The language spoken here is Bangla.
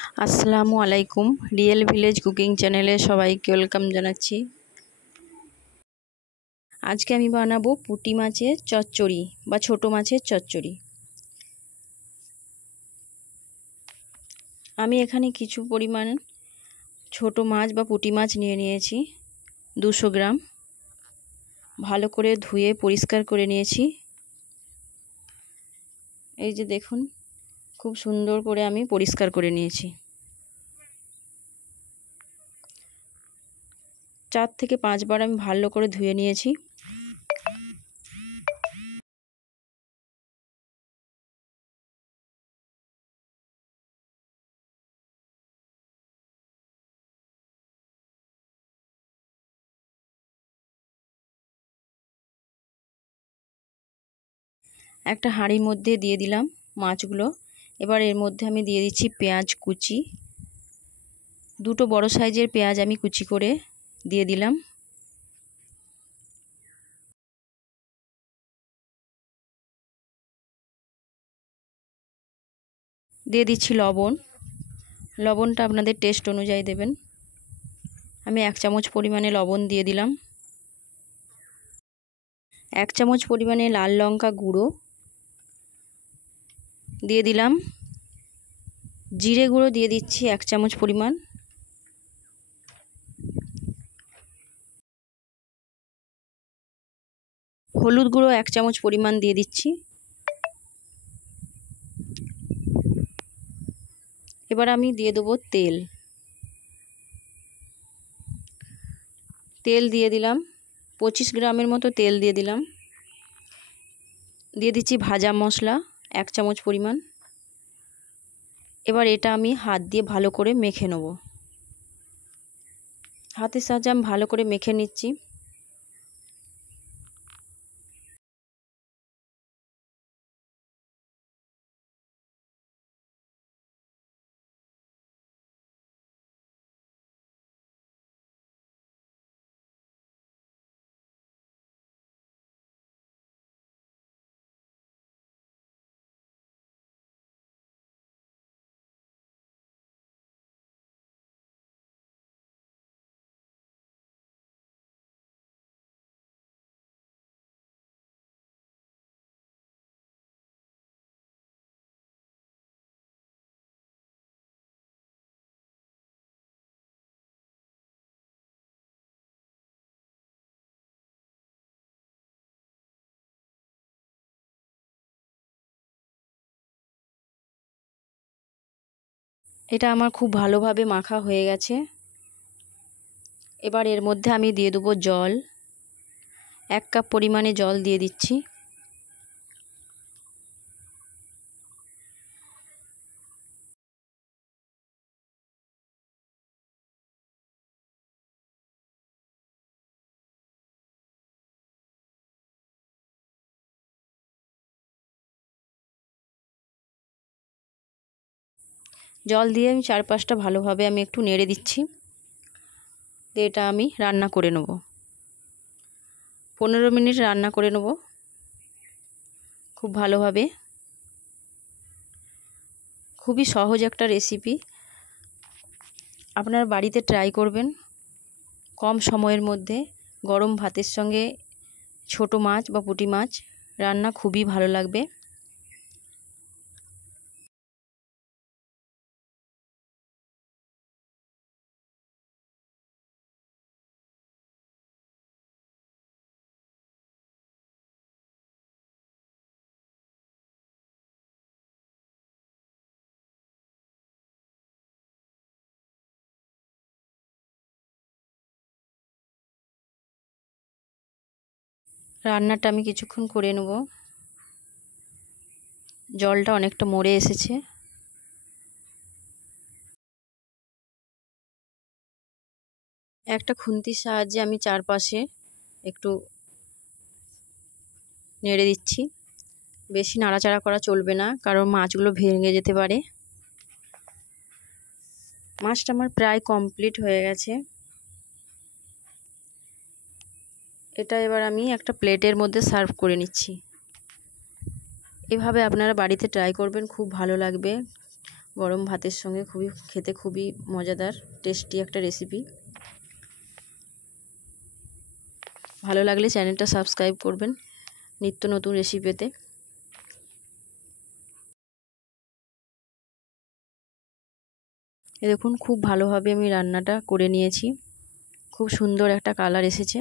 আসসালামু আলাইকুম। রিয়েল ভিলেজ কুকিং চ্যানেলে সবাইকে ওয়েলকাম জানাচ্ছি। আজকে আমি বানাবো পুঁটি মাছের চচ্চড়ি বা ছোট মাছের চচ্চড়ি। আমি এখানে কিছু পরিমাণ ছোট মাছ বা পুঁটি মাছ নিয়ে নিয়েছি 200 গ্রাম। ভালো করে ধুয়ে পরিষ্কার করে নিয়েছি। এই যে দেখুন, খুব সুন্দর করে আমি পরিষ্কার করে নিয়েছি। 4 থেকে 5 বার আমি ভালো করে ধুয়ে নিয়েছি। একটা হাঁড়ির মধ্যে দিয়ে দিলাম মাছগুলো। এবার এর মধ্যে আমি দিয়ে দিচ্ছি পেঁয়াজ কুচি। 2টো বড় সাইজের পেঁয়াজ আমি কুচি করে দিয়ে দিলাম। দিয়ে দিচ্ছি লবণ। লবণটা আপনাদের টেস্ট অনুযায়ী দেবেন। আমি 1 চামচ পরিমাণে লবণ দিয়ে দিলাম। 1 চামচ পরিমাণে লাল লঙ্কা গুঁড়ো দিয়ে দিলাম। জিরে গুঁড়ো দিয়ে দিচ্ছি 1 চামচ পরিমাণ। হলুদ গুঁড়ো 1 চামচ পরিমাণ দিয়ে দিচ্ছি। এবার আমি দিয়ে দেবো তেল। তেল দিয়ে দিলাম 25 গ্রামের মতো তেল দিয়ে দিলাম। দিয়ে দিচ্ছি ভাজা মশলা 1 চামচ পরিমাণ। এবার এটা আমি হাত দিয়ে ভালো করে মেখে নেব। হাতের সাহায্যে আমি ভালো করে মেখে নিচ্ছি। এটা আমার খুব ভালোভাবে মাখা হয়ে গেছে। এবার এর মধ্যে আমি দিয়ে দেবো জল। 1 কাপ পরিমাণে জল দিয়ে দিচ্ছি। জল দিয়ে আমি 4-5টা ভালোভাবে আমি একটু নেড়ে দিচ্ছি। দিয়ে এটা আমি রান্না করে নেব। 15 মিনিট রান্না করে নেব খুব ভালোভাবে। খুবই সহজ একটা রেসিপি, আপনার বাড়িতে ট্রাই করবেন। কম সময়ের মধ্যে গরম ভাতের সঙ্গে ছোট মাছ বা পুঁটি মাছ রান্না খুবই ভালো লাগবে। রান্নাটা আমি কিছুক্ষণ করে নেব। জলটা অনেকটা মরে এসেছে। একটা খুন্তির সাহায্যে আমি চারপাশে একটু নেড়ে দিচ্ছি। বেশি নাড়াচাড়া করা চলবে না, কারণ মাছগুলো ভেঙে যেতে পারে। মাছটা আমার প্রায় কমপ্লিট হয়ে গেছে। এটা এবার আমি একটা প্লেটের মধ্যে সার্ভ করে নিচ্ছি। এভাবে আপনারা বাড়িতে ট্রাই করবেন, খুব ভালো লাগবে। গরম ভাতের সঙ্গে খেতে খুবই মজাদার টেস্টি একটা রেসিপি। ভালো লাগলে চ্যানেলটা সাবস্ক্রাইব করবেন নিত্য নতুন রেসিপি পেতে। দেখুন খুব ভালোভাবে আমি রান্নাটা করে নিয়েছি, খুব সুন্দর একটা কালার এসেছে।